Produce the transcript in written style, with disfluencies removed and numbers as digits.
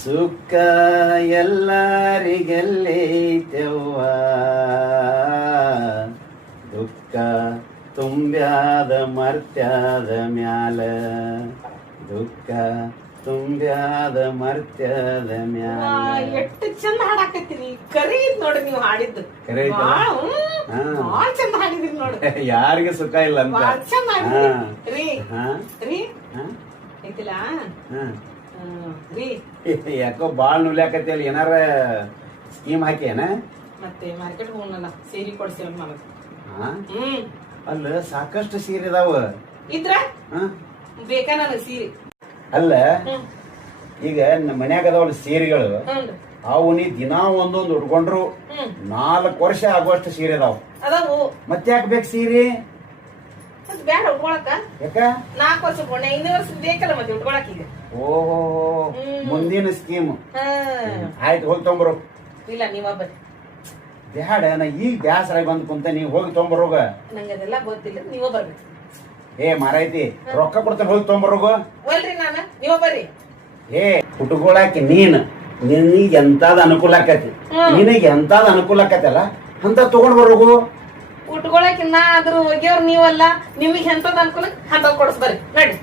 ಸುಖ ಎಲ್ಲರಿಗೆಲ್ಲೈತೆವ್ವ ದುಃಖ ತುಂಬ್ಯಾದ ಮರ್ತ್ಯಾದ ಮ್ಯಾಲ ದುಃಖ ತುಂಬ್ಯಾದ ಮರ್ತ್ಯಾದ ಮ್ಯಾಲ. ಎಷ್ಟು ಚಂದ ಹಾಡಾಕತ್ತೀರಿ. ಕರಿ ನೋಡ್ರಿ ನೀವು ಹಾಡಿದ್ದು ಕರೆ ಐತಲ್ಲ? ಬಾಳ ಚಂದ ಹಾಡಿದ್ರಿ ನೋಡ್ರಿ. ಯಾರಿಗೆ ಸುಖ ಇಲ್ಲ ಅಂತ ಬಾಳ ಚಂದ ಹಾಡಿದ್ರಿ ರೀ ಹಾ ರೀ ಹಾ ಐತಿಲ್ಲ ರೀ. ಯಾಕೋ ಬಾಳ್ ನುಲ್ಯಾಕತಿ ಏನಾರ ಸ್ಕೀಮ್ ಹಾಕೇನ ಮತ್ತೆ ಮಾರ್ಕೆಟ್ ಹೋಗಲ್ಲ ಸೀರೆ ಕೊಡ್ಸಿರ ನನಗ. ಅಲ್ಲ ಸಾಕಷ್ಟು ಸೀರೆ ಇದಾವ ಇದ್ರ ಬೇಕಾ ನನಗ ಸೀರೆ. ಅಲ್ಲ ಈಗ ನಮ್ಮ ಮನ್ಯಾಗ ಅದಾವಲ್ಲ ಸೀರೆಗಳು ಅವು ನೀ ದಿನಾ ಒಂದೊಂದು ಉಟ್ಕೊಂಡ್ರು 4 ವರ್ಷ ಆಗುವಷ್ಟು ಸೀರೆ ಅದಾವ. ಅದಾವು ಮತ್ತೆ ಯಾಕೆ ಬೇಕು ಸೀರೆ? ಬ್ಯಾಡ ಉಟ್ಕೊಳಕ. ಯಾಕ 4 ವರ್ಷ ಉಟ್ಕೊಂಡೆ 5 ವರ್ಷ ಬೇಕಲ್ಲ ಮತ್ತೆ ಉಟ್ಕೊಳಕ್ ಈಗ. ಓಹೋ ಮುಂದಿನ ಸ್ಕೀಮ್ ಆಯ್ತು ಹೋಗಿ ತೊಂಬರು. ಇಲ್ಲ ನೀವ ಬರ್ರಿ. ಬ್ಯಾಡ ನಾ ಈಗ ಬ್ಯಾಸರಾಗಿ ಬಂದ್ ಕುಂತ ನೀವ್ ಹೋಗಿ ತೊಂಬರೋಗ. ನಂಗೆ ಅದೆಲ್ಲ ಗೊತ್ತಿಲ್ಲ ನೀವ ಬರ್ಬೇಕು. ಏ ಮಾರೈತಿ ರೊಕ್ಕ ಕೊಡ್ತೇನೆ ಹೋಗಿ ತೊಂಬರೋಗ. ಒಲ್ರಿ ನಾನ ನೀವ ಬರ್ರಿ. ಏ ಹುಟ್ಕೊಳಾಕಿ ನಿನಗೆ ಎಂತಾದ ಅನುಕೂಲ ಆಕತಿ, ನಿನಗೆ ಎಂತಾದ ಅನುಕೂಲ ಆಕತ್ತಲ್ಲ ಅಂತ ತಗೊಂಡ್ ಬರೋಗು. ಉಟ್ಕೊಳಕ್ ಇನ್ನ ಆದ್ರೂ ಒಗ್ಯವ್ರ ನೀವಲ್ಲ, ನಿಮಗ್ ಎಂತದ ಅನ್ಕೂಲ ಅಂತ ಕೊಡ್ಸ್ ಬರ್ರಿ ನಡಿ.